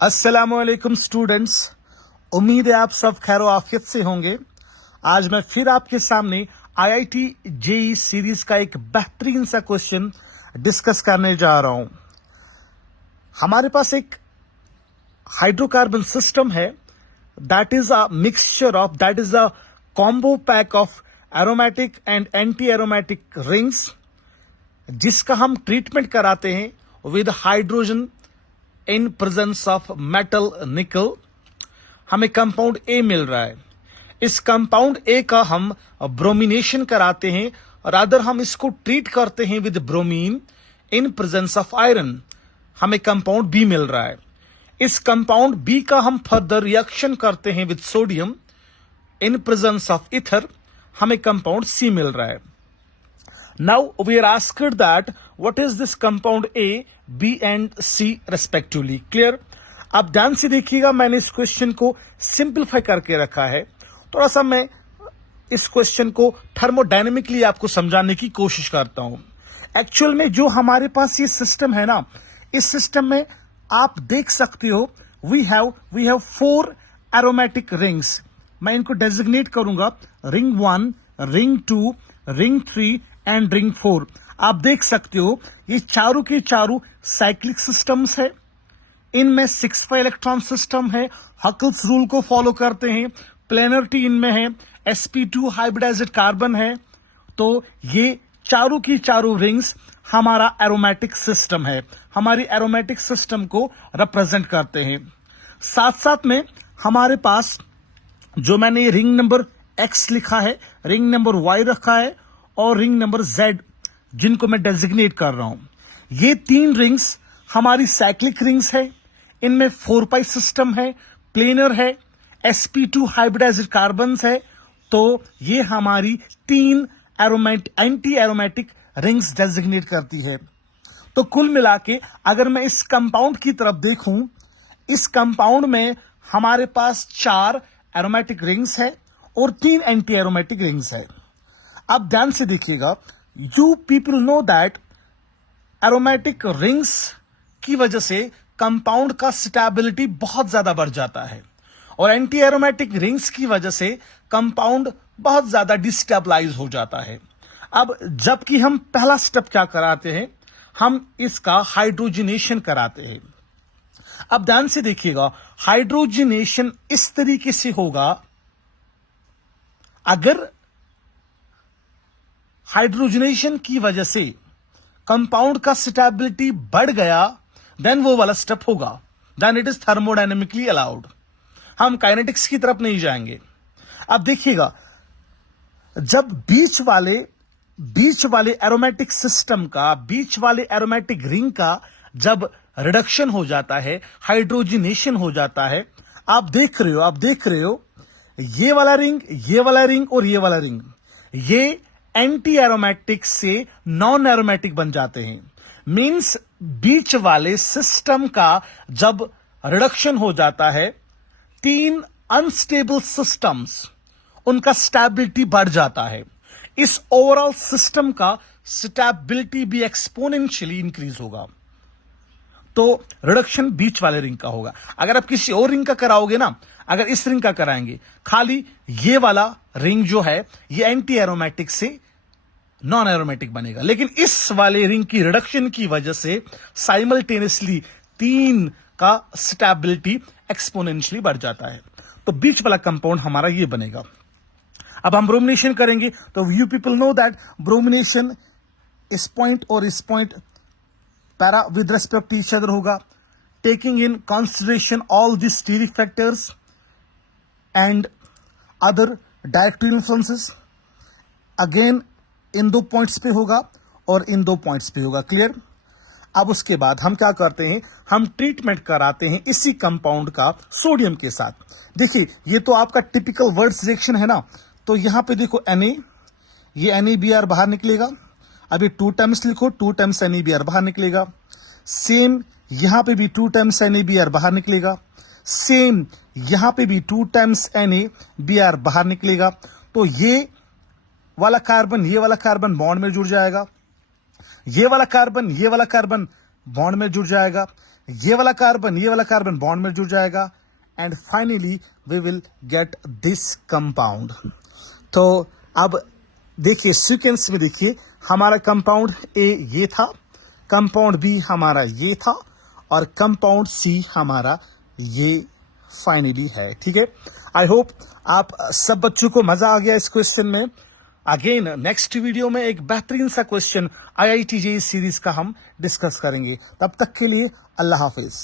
अस्सलामुअलैकुम स्टूडेंट्स, उम्मीद है आप सब खैरो आफियत से होंगे। आज मैं फिर आपके सामने आईआईटी जेई सीरीज का एक बेहतरीन सा क्वेश्चन डिस्कस करने जा रहा हूं। हमारे पास एक हाइड्रोकार्बन सिस्टम है, that is a mixture of, that is a combo pack of aromatic and anti aromatic rings, जिसका हम ट्रीटमेंट कराते हैं with hydrogen in presence of metal निकल। हमें कंपाउंड ए मिल रहा है। इस कंपाउंड ए का हम ब्रोमिनेशन कराते हैं और अदर हम इसको ट्रीट करते हैं with bromine in presence of iron. हमें कंपाउंड बी मिल रहा है। इस कंपाउंड बी का हम फर्दर रिएक्शन करते हैं with sodium in presence of ether. हमें कंपाउंड सी मिल रहा है। Now we are asked that what is this compound A, B and C respectively. Clear? अब ध्यान से देखिएगा, मैंने इस क्वेश्चन को सिंप्लीफाई करके रखा है। थोड़ा सा मैं इस क्वेश्चन को थर्मोडायनेमिकली आपको समझाने की कोशिश करता हूं। एक्चुअल में जो हमारे पास ये सिस्टम है ना, इस सिस्टम में आप देख सकते हो वी हैव 4 एरोमेटिक रिंग्स। मैं इनको डेजिग्नेट करूंगा ring 1, ring 2, ring 3 and ring 4। आप देख सकते हो ये चारों के चारों साइक्लिक सिस्टम्स है। इनमें 6 इलेक्ट्रॉन सिस्टम है, हकल्स रूल को फॉलो करते हैं, प्लेनरिटी इनमें है, sp2 हाइब्रिडाइज्ड कार्बन है। तो ये चारों की चारों रिंग्स हमारा एरोमेटिक सिस्टम है, हमारी एरोमेटिक सिस्टम को रिप्रेजेंट करते हैं। साथ साथ में हमारे पास जो मैंने रिंग नंबर x लिखा है, रिंग नंबर y रखा है और रिंग नंबर Z, जिनको मैं डेजिग्नेट कर रहा हूं। ये 3 रिंग्स हमारी साइक्लिक रिंग्स है। इनमें 4 पाई सिस्टम है, प्लेनर है, sp2 हाइब्रिडाइज्ड कार्बन है। तो ये हमारी 3 एंटी एरोमेटिक रिंग्स डेजिग्नेट करती है। तो कुल मिला के अगर मैं इस कंपाउंड की तरफ देखूं, इस कंपाउंड में हमारे पास 4 एरोमेटिक रिंग्स है और 3 एंटी एरोमेटिक रिंग्स है। अब ध्यान से देखिएगा, you people know that aromatic rings की वजह से कंपाउंड का स्टेबिलिटी बहुत ज्यादा बढ़ जाता है और एंटी एरोमेटिक रिंग्स की वजह से कंपाउंड बहुत ज्यादा डिस्टेबलाइज हो जाता है। अब जबकि हम पहला स्टेप क्या कराते हैं, हम इसका हाइड्रोजनेशन कराते हैं। अब ध्यान से देखिएगा, हाइड्रोजनेशन इस तरीके से होगा, अगर हाइड्रोजनेशन की वजह से कंपाउंड का स्टेबिलिटी बढ़ गया, देन वो वाला स्टेप होगा, then it is thermodynamically allowed. हम काइनेटिक्स की तरफ नहीं जाएंगे। अब देखिएगा, जब बीच वाले एरोमेटिक सिस्टम का, बीच वाले एरोमेटिक रिंग का जब रिडक्शन हो जाता है, हाइड्रोजनेशन हो जाता है, आप देख रहे हो ये वाला रिंग, ये वाला रिंग और ये वाला रिंग, ये एंटी एरोमेटिक से नॉन एरोमेटिक बन जाते हैं। मींस बीच वाले सिस्टम का जब रिडक्शन हो जाता है, 3 अनस्टेबल सिस्टम्स, उनका स्टेबिलिटी बढ़ जाता है। इस ओवरऑल सिस्टम का स्टेबिलिटी भी एक्सपोनेंशियली इंक्रीज होगा। तो रिडक्शन बीच वाले रिंग का होगा। अगर आप किसी और रिंग का कराओगे ना, अगर इस रिंग का कराएंगे, खाली ये वाला रिंग जो है ये एंटी एरोमेटिक से नॉन एरोमेटिक बनेगा। लेकिन इस वाले रिंग की रिडक्शन की वजह से साइमल्टेनियसली 3 का स्टेबिलिटी एक्सपोनेंशियली बढ़ जाता है। तो बीच वाला कंपाउंड हमारा ये बनेगा। अब हम ब्रोमिनेशन करेंगे, तो you people know that bromination इस पॉइंट और इस point para with respect to each other होगा, taking in consideration all the steric factors and other direct influences. Again in 2 points पे होगा और इन 2 पॉइंट्स पे होगा। क्लियर? अब उसके बाद हम क्या करते हैं, हम ट्रीटमेंट कराते हैं इसी कंपाउंड का सोडियम के साथ। देखिए, ये तो आपका टिपिकल वर्ड्स रिएक्शन है ना। तो यहां पे देखो Na, ये NaBr बाहर निकलेगा। अब ये 2 टाइम्स लिखो, 2 टाइम्स NaBr बाहर निकलेगा। सेम यहां पे भी 2 टाइम्स NaBr बाहर निकलेगा। सेम यहां पे भी 2 टाइम्स NaBr बाहर निकलेगा। तो ये वाला कार्बन बॉन्ड में जुड़ जाएगा, ये वाला कार्बन बॉन्ड में जुड़ जाएगा। ये वाला कार्बन बॉन्ड में जुड़ जाएगा and finally we will get this compound. तो अब देखिए सीक्वेंस में, देखिए हमारा कंपाउंड ए ये था, कंपाउंड बी हमारा ये था और कंपाउंड सी हमारा ये फाइनली है। ठीक है, आई होप आप सब बच्चों को मजा आ गया इस क्वेश्चन में। अगेन नेक्स्ट वीडियो में एक बेहतरीन सा क्वेश्चन IIT JEE सीरीज का हम डिस्कस करेंगे। तब तक के लिए अल्लाह हाफिज।